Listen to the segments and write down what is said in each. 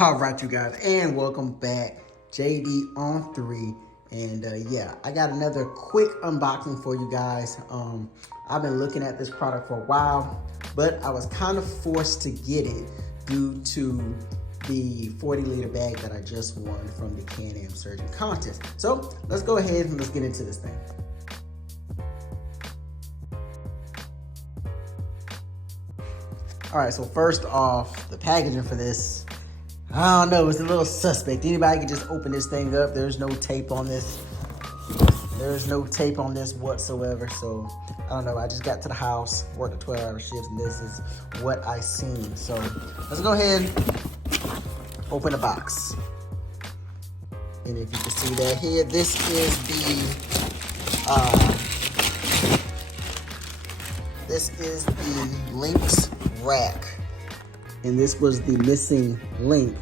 All right, you guys, and welcome back. JD on 3, and yeah, I got another quick unboxing for you guys. I've been looking at this product for a while, but I was kind of forced to get it due to the 40-liter bag that I just won from the Can-Am Surgeon contest. So let's go ahead and let's get into this thing. All right, so first off, the packaging for this, I don't know, it's a little suspect. Anybody can just open this thing up. There's no tape on this. There's no tape on this whatsoever. So I don't know, I just got to the house, worked a 12-hour shift, and this is what I seen. So let's go ahead and open the box. And if you can see that here, this is the LinQ Rack. And this was the missing link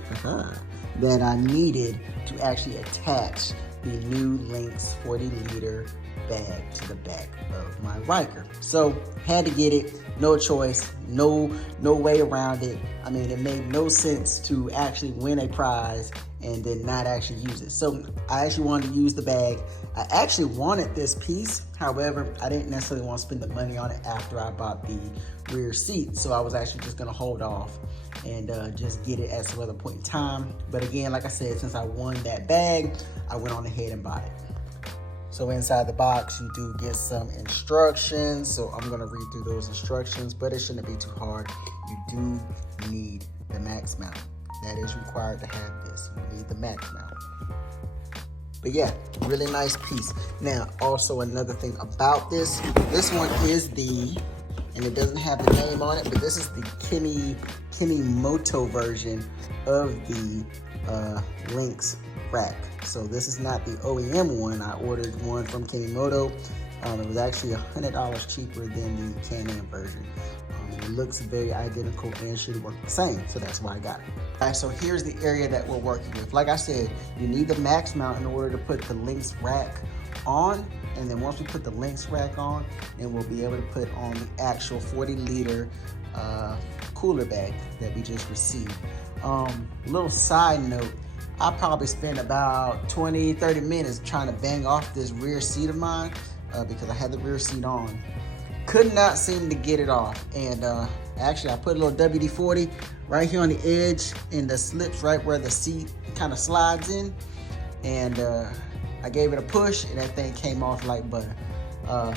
that I needed to actually attach the new LinQ 40-liter bag to the back of my Ryker. So had to get it, no choice, no way around it. I mean, it made no sense to actually win a prize and then not actually use it. So I actually wanted to use the bag. I actually wanted this piece. However, I didn't necessarily want to spend the money on it after I bought the rear seat. So I was actually just gonna hold off and just get it at some other point in time. But again, like I said, since I won that bag, I went on ahead and bought it. So inside the box, you do get some instructions. So I'm gonna read through those instructions, but it shouldn't be too hard. You do need the max mount. That is required to have this. You need the max mount. But yeah, really nice piece. Now, also another thing about this one is and it doesn't have the name on it, but this is the Kemimoto version of the LinQ Rack. So this is not the OEM one. I ordered one from Kemimoto. It was actually $100 cheaper than the Can-Am version. It looks very identical and should work the same, so that's why I got it. All right, so here's the area that we're working with. Like I said, you need the max mount in order to put the LinQ Rack on, and then once we put the LinQ Rack on, then we'll be able to put on the actual 40-liter cooler bag that we just received. Little side note, I probably spent about 20-30 minutes trying to bang off this rear seat of mine because I had the rear seat on. Could not seem to get it off, and actually I put a little WD-40 right here on the edge and the slips right where the seat kind of slides in, and I gave it a push and that thing came off like butter.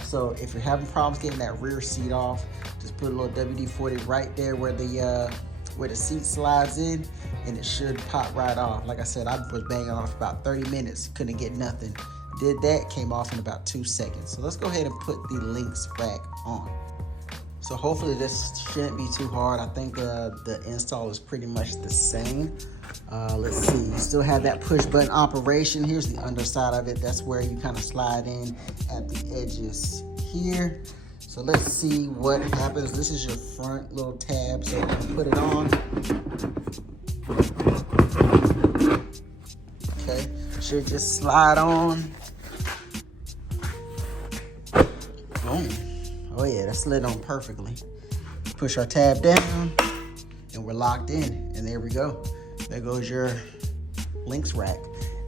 So if you're having problems getting that rear seat off, just put a little WD-40 right there where the seat slides in, and it should pop right off. Like I said, I was banging on for about 30 minutes, couldn't get nothing. Did that, came off in about 2 seconds. So let's go ahead and put the LinQ Rack on. So hopefully this shouldn't be too hard. I think the install is pretty much the same. Let's see, you still have that push button operation. Here's the underside of it. That's where you kind of slide in at the edges here. So let's see what happens. This is your front little tab, so you can put it on. Okay, should just slide on. Boom. Oh yeah, that slid on perfectly. Push our tab down, and we're locked in, and there we go. There goes your LinQ Rack.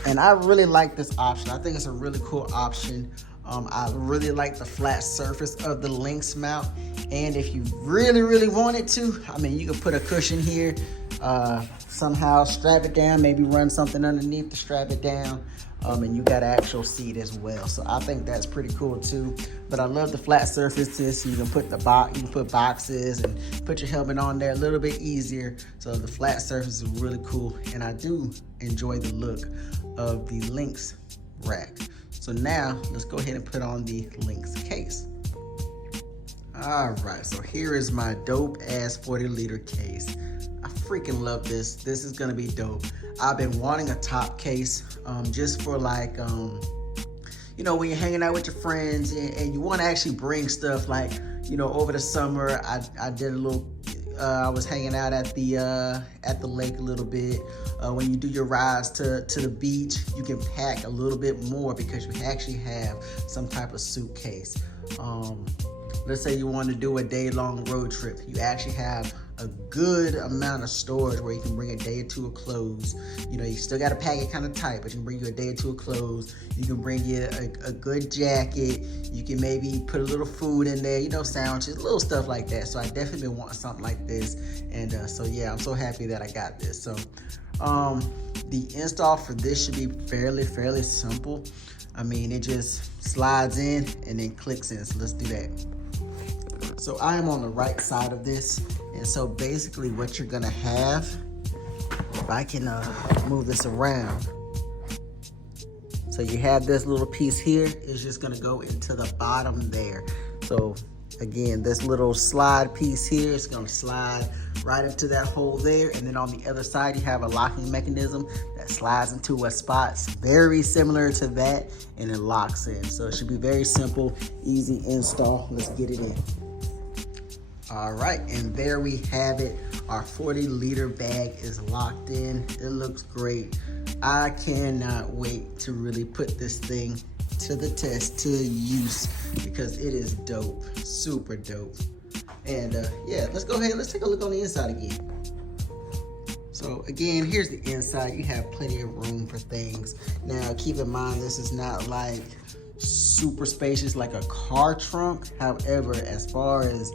And I really like this option. I think it's a really cool option. I really like the flat surface of the LinQ mount. And if you really wanted to, I mean, you could put a cushion here, somehow strap it down, maybe run something underneath to strap it down. And you got an actual seat as well. So I think that's pretty cool too. But I love the flat surfaces. So you can put you can put boxes and put your helmet on there a little bit easier. So the flat surface is really cool. And I do enjoy the look of the LinQ Rack. So now let's go ahead and put on the LinQ case. All right, so here is my dope ass 40-liter case. I freaking love this. This is gonna be dope. I've been wanting a top case just for like, you know, when you're hanging out with your friends and you wanna actually bring stuff like, you know, over the summer, I did a little, I was hanging out at the lake a little bit. When you do your rides to the beach, you can pack a little bit more because you actually have some type of suitcase. Let's say you want to do a day-long road trip. You actually have a good amount of storage where you can bring a day or two of clothes. You know, you still got to pack it kind of tight, but you can bring you a day or two of clothes. You can bring you a good jacket. You can maybe put a little food in there, you know, sandwiches, little stuff like that. So I definitely been wanting something like this. And so yeah, I'm so happy that I got this. So the install for this should be fairly simple. I mean, it just slides in and then clicks in. So let's do that. So I am on the right side of this. And so basically what you're gonna have, if I can move this around. So you have this little piece here, is just gonna go into the bottom there. So again, this little slide piece here is gonna slide right into that hole there. And then on the other side, you have a locking mechanism that slides into a spot very similar to that, and it locks in. So it should be very simple, easy install. Let's get it in. All right, and there we have it. Our 40-liter bag is locked in. It looks great. I cannot wait to really put this thing to the test, to use, because it is dope, super dope. And yeah, let's go ahead, let's take a look on the inside again. So again, here's the inside. You have plenty of room for things. Now, keep in mind, this is not like super spacious like a car trunk. However, as far as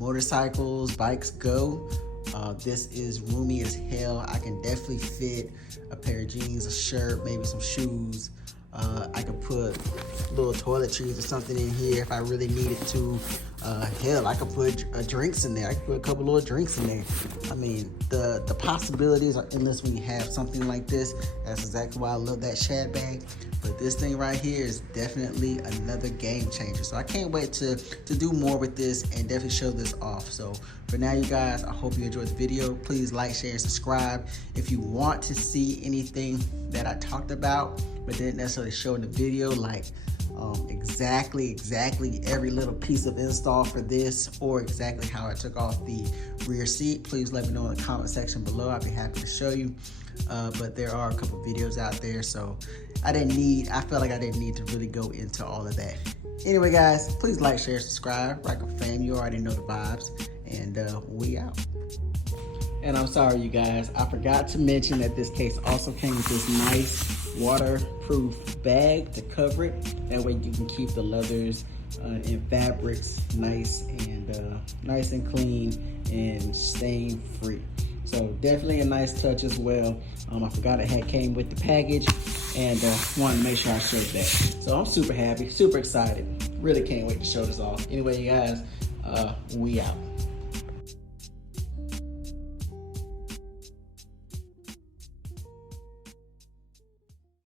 motorcycles, bikes go, this is roomy as hell. I can definitely fit a pair of jeans, a shirt, maybe some shoes. I could put little toiletries or something in here if I really needed to. Hell, I could put drinks in there. I could put a couple little drinks in there. I mean, the possibilities are endless when you have something like this. That's exactly why I love that Shad bag. But this thing right here is definitely another game changer. So I can't wait to do more with this and definitely show this off. So for now, you guys, I hope you enjoyed the video. Please like, share, and subscribe. If you want to see anything that I talked about but didn't necessarily show in the video, like exactly every little piece of install for this, or exactly how I took off the rear seat, please let me know in the comment section below. I'd be happy to show you. But there are a couple videos out there, so I felt like I didn't need to really go into all of that. Anyway, guys, please like, share, subscribe. Ryker fam, you already know the vibes, and we out. And I'm sorry, you guys, I forgot to mention that this case also came with this nice waterproof bag to cover it. That way you can keep the leathers and fabrics nice and clean and stain free. So definitely a nice touch as well. I forgot it came with the package, and wanted to make sure I showed that. So I'm super happy, super excited. Really can't wait to show this off. Anyway, you guys, we out.